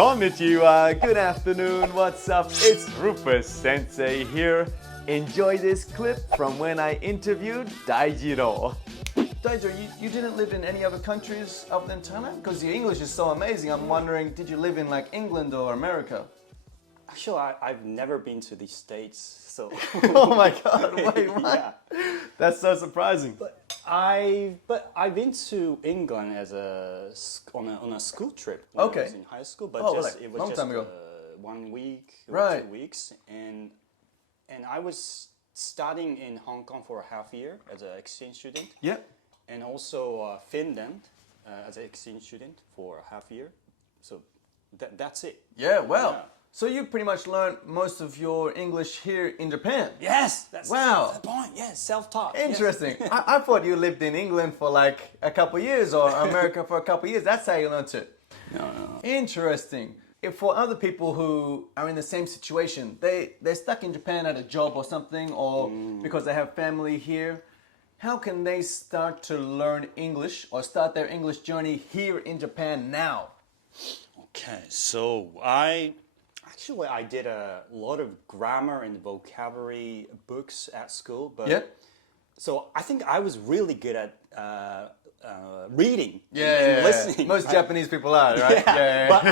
Konnichiwa, good afternoon, what's up? It's Rupa Sensei here. Enjoy this clip from when I interviewed Daijiro. Daijiro, you didn't live in any other countries other than Thailand? Because your English is so amazing. I'm wondering, did you live in like England or America? Actually, I've never been to the States, so... Oh my god, wait, what? Yeah. That's so surprising. But I've been to England as on a school trip when I was in high school, but it was long just time ago. 1 week or Right. 2 weeks, and I was studying in Hong Kong for a half year as an exchange student. Yeah. And also Finland as an exchange student for a half year. So that's it. Yeah, well. Yeah. So you pretty much learned most of your English here in Japan? Yes, that's Wow. the point. Yes, self-taught. Interesting. Yes. I thought you lived in England for like a couple years or America for a couple years. That's how you learned it. No. Interesting. If for other people who are in the same situation, they're stuck in Japan at a job or something, or because they have family here, how can they start to learn English or start their English journey here in Japan now? Okay, so I did a lot of grammar and vocabulary books at school, but so I think I was really good at reading and listening. Most Japanese people are, right? Yeah. But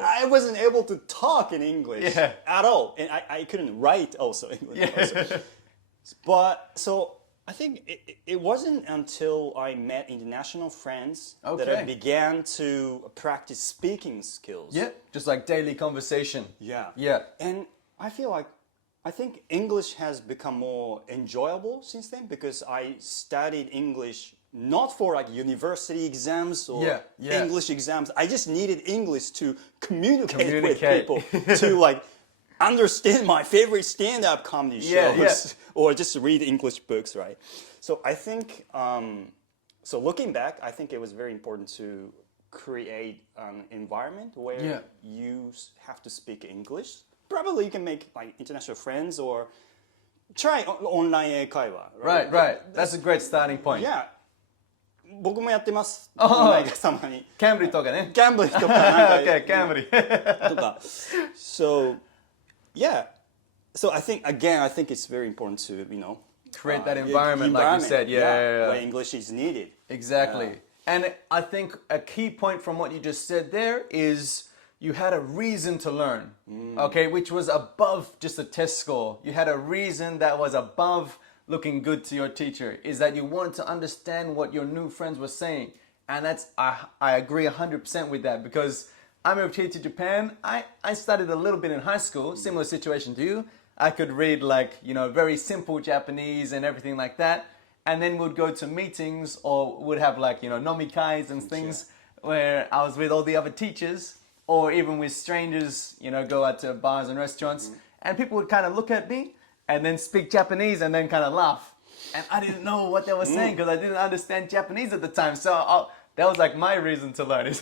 I wasn't able to talk in English at all, and I couldn't write also English. Also. But so I think it wasn't until I met international friends that I began to practice speaking skills. Yeah, just like daily conversation. Yeah. And I think English has become more enjoyable since then because I studied English not for like university exams or English exams. I just needed English to communicate with people, to like understand my favorite stand-up comedy shows or just read English books, right? So I think, so looking back, I think it was very important to create an environment where you have to speak English. Probably you can make like international friends or try online 英会話, Right. That's a great starting point. Yeah. 僕もやってます。オンラインがたまに。キャンブリとかね。ギャンブルとかなんか。Okay, キャンブリ。とか。So, yeah. So I think it's very important to, create that environment, like you said. Yeah. Where English is needed. Exactly. And I think a key point from what you just said there is you had a reason to learn, okay, which was above just a test score. You had a reason that was above looking good to your teacher, is that you wanted to understand what your new friends were saying. And that's, I agree 100% with that, because I moved here to Japan. I studied a little bit in high school, similar situation to you. I could read like, very simple Japanese and everything like that. And then we'd go to meetings or would have like, nomikais and things where I was with all the other teachers or even with strangers, go out to bars and restaurants. And people would kind of look at me and then speak Japanese and then kind of laugh. And I didn't know what they were saying because I didn't understand Japanese at the time. So that was like my reason to learn.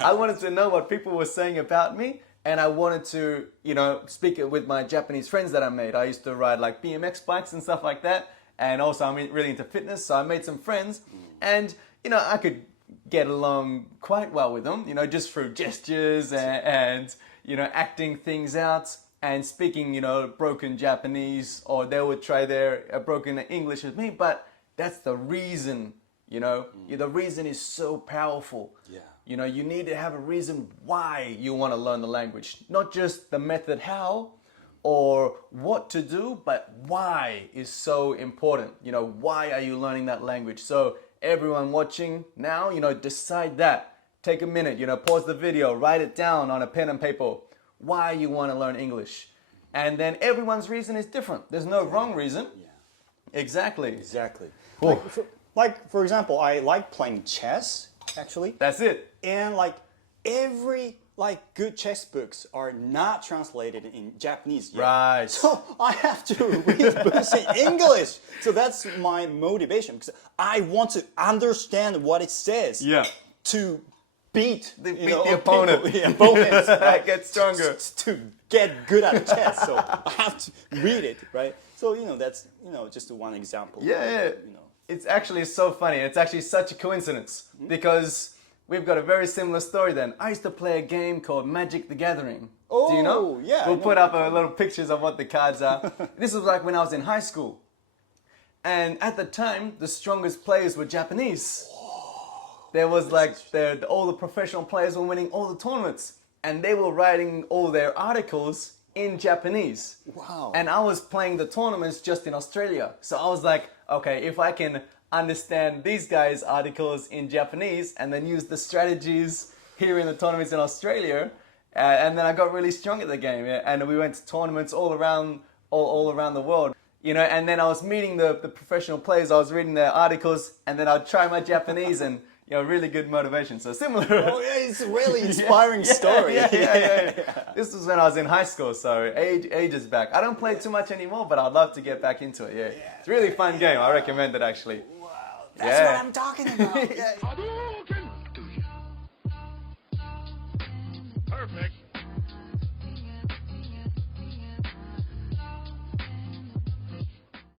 I wanted to know what people were saying about me. And I wanted to, speak it with my Japanese friends that I made. I used to ride like BMX bikes and stuff like that. And also I'm really into fitness. So I made some friends. And, I could get along quite well with them, just through gestures and acting things out. And speaking, broken Japanese, or they would try their broken English with me, but that's the reason, the reason is so powerful. Yeah. You need to have a reason why you want to learn the language, not just the method how or what to do, but why is so important. Why are you learning that language? So everyone watching now, decide that. Take a minute, pause the video, write it down on a pen and paper. Why you want to learn English. And then everyone's reason is different. There's no wrong reason. Yeah. Exactly. Like, for example, I like playing chess, actually. That's it. And every good chess books are not translated in Japanese yet. Right. So I have to read books in English. So that's my motivation, because I want to understand what it says. Yeah. To beat the opponent. The opponents, right? Get stronger. To get good at chess, so I have to read it, right? So that's just one example. Yeah. It's actually so funny. It's actually such a coincidence because we've got a very similar story then. I used to play a game called Magic the Gathering. Oh, do you know? Yeah. We'll put up a little pictures of what the cards are. This was like when I was in high school. And at the time, the strongest players were Japanese. There was like all the professional players were winning all the tournaments. And they were writing all their articles in Japanese. Wow. And I was playing the tournaments just in Australia. So I was like, okay, if I can understand these guys' articles in Japanese and then use the strategies here in the tournaments in Australia, and then I got really strong at the game. Yeah? And we went to tournaments all around the world. You know, and then I was meeting the professional players. I was reading their articles, and then I'd try my Japanese, and really good motivation. So similar. Oh yeah, it's a really inspiring story. Yeah. This was when I was in high school, so ages back. I don't play too much anymore, but I'd love to get back into it. Yeah. It's a really fun game. I recommend it actually. Wow, that's what I'm talking about. Hadouken! Perfect.